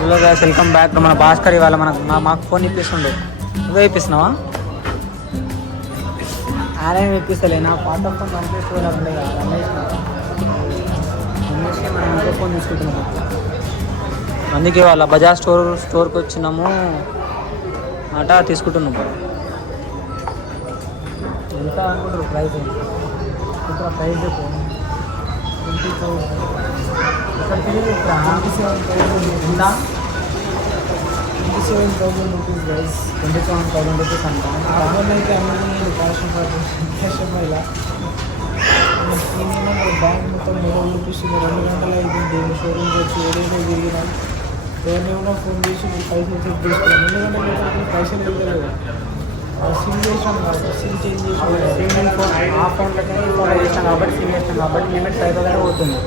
Hello guys, welcome back. మన భాస్కర్ ఇవాళ మాకు ఫోన్ ఇప్పిస్తుండే. నువ్వే ఇప్పిస్తున్నావా? ఆయన ఇప్పిస్తలే, నా పాత ఫోన్ రమేష్ ఉండే కదా, రమేష్ మనం ఇంకో ఫోన్ తీసుకుంటున్నాము. అందుకే వాళ్ళ బజాజ్ స్టోర్కి వచ్చినాము అట తీసుకుంటున్నాము. ఎంత అనుకుంటారు ప్రైస్? ఇక్కడ ప్రైస్ చెప్పు. 27,000 రూపీస్ గైస్. 27,000 రూపీస్ అంట. అమౌంట్ అయితే అమౌంట్ క్యాష్ ఇలా నేనేమో బ్యాంక్ మొత్తం మొబైల్ చూపిస్తుంది. 2 గంటలు అయిపోయింది షోరూమ్కి వచ్చి ఏదైతే తిరిగినా ఎవరినేమో ఫోన్ చేసి పైసలు చెక్ చేసుకున్నాను. 2 గంటలు పైసలు వెళ్తలేదు. సిమ్ చేసాం కాబట్టి సిమ్ చేంజ్ చేసాం. సిమ్ ఫోన్ ఆ ఫోన్లకి ఫోన్ చేసాం కాబట్టి సిమ్ చేస్తాం కాబట్టి లిమిట్స్ అయిపోతూనే పోతుంది.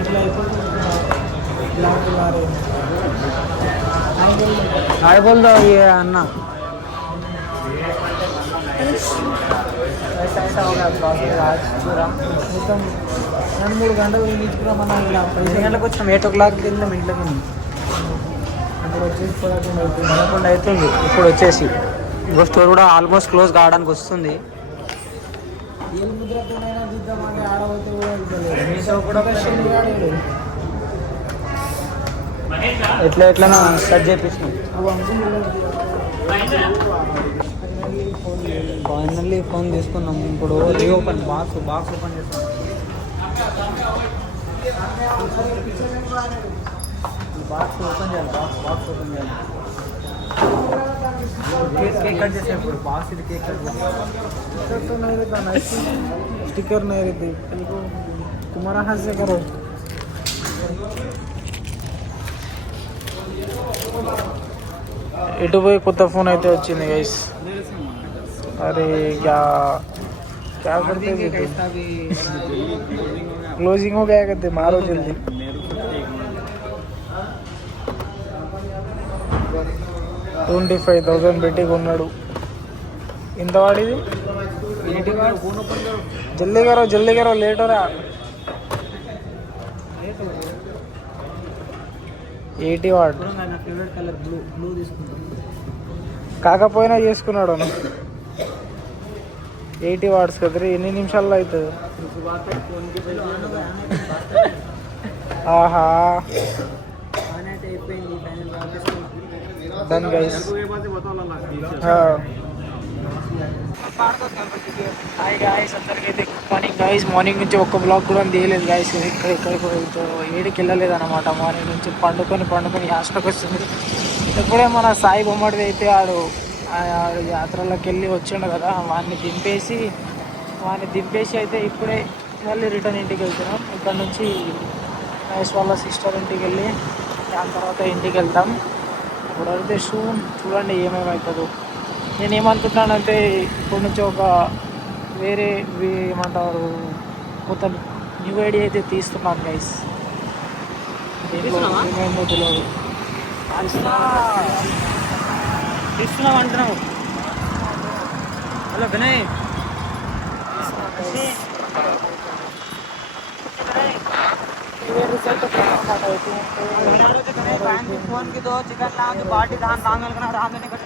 ఇట్లా అయిపోతుంది. काय बोल रहा है ये अन्ना? ऐसा ऐसा होगा आज पूरा మొత్తం 2-3 గంటలు నిలుచుకున్నాం. మనం ఇలా 10 గంటలకు వచ్చినాం. 8 o'clock కింద ఇంట్లోకి ఇప్పుడు వచ్చేసి 11 అవుతుంది. ఇప్పుడు వచ్చేసి ఇంకో స్టోర్ కూడా ఆల్మోస్ట్ క్లోజ్ కావడానికి వస్తుంది. ఎట్లా ఎట్లా సెట్ చేపిస్తున్నాం. ఫైనల్లీ ఫోన్ తీసుకున్నాం. ఇప్పుడు రీఓపెన్ బాక్స్ ఓపెన్ చేస్తున్నాం. బాక్స్ ఓపెన్ చేయాలి. బాక్స్ ఓపెన్ చేయాలి. केक कट जैसे बाहर से केक कट तो नहीं रहता ना, स्टिकर नहीं रहती. तुम्हारा हाथ से करो. ఇటు పోయి కొత్త ఫోన్ అయితే వచ్చింది గైస్. అరే क्या करते क्लोजिंग हो गया कहते मारो जल्दी. 25,000 పెట్టి కొన్నాడు. ఎంత వాడిది? జల్దీ కరో లేట్ రా. 80 వాట్ కాకపోయినా చేసుకున్నాడు. 80 వాట్స్ కదరీ. ఎన్ని నిమిషాల్లో అవుతుంది? ఆహా డన్ గైస్. హాయ్ గాయస్, అందరికీ అయితే గుడ్ మార్నింగ్ గాయస్. మార్నింగ్ నుంచి ఒక్క బ్లాగ్ కూడా తీయలేదు గాయస్. ఎక్కడికి ఏడికి వెళ్ళలేదు అనమాట. మార్నింగ్ నుంచి పండుకొని హాస్టల్కి వస్తుంది. ఇప్పుడే మన సాయి బొమ్మడిది అయితే ఆడు యాత్రలోకి వెళ్ళి వచ్చిండు కదా, వాడిని దింపేసి అయితే ఇప్పుడే మళ్ళీ రిటర్న్ ఇంటికి వెళ్తున్నాం. ఇక్కడ నుంచి మహేష్ వాళ్ళ సిస్టర్ ఇంటికి వెళ్ళి దాని తర్వాత ఇంటికి వెళ్తాం. ఇప్పుడైతే చూడండి ఏమేమవుతుందో. నేను ఏమనుకుంటున్నానంటే ఇప్పటి నుంచి ఒక వేరే ఏమంటారు కొత్త న్యూ ఐడియా అయితే తీస్తున్నాను గైస్. ఏమేమో తెలియదు. తీస్తున్నావు అంటున్నావు. హలో వినయ్, फोन की दो चिकन लाओ बाटी धान दांगल कना राम ने कट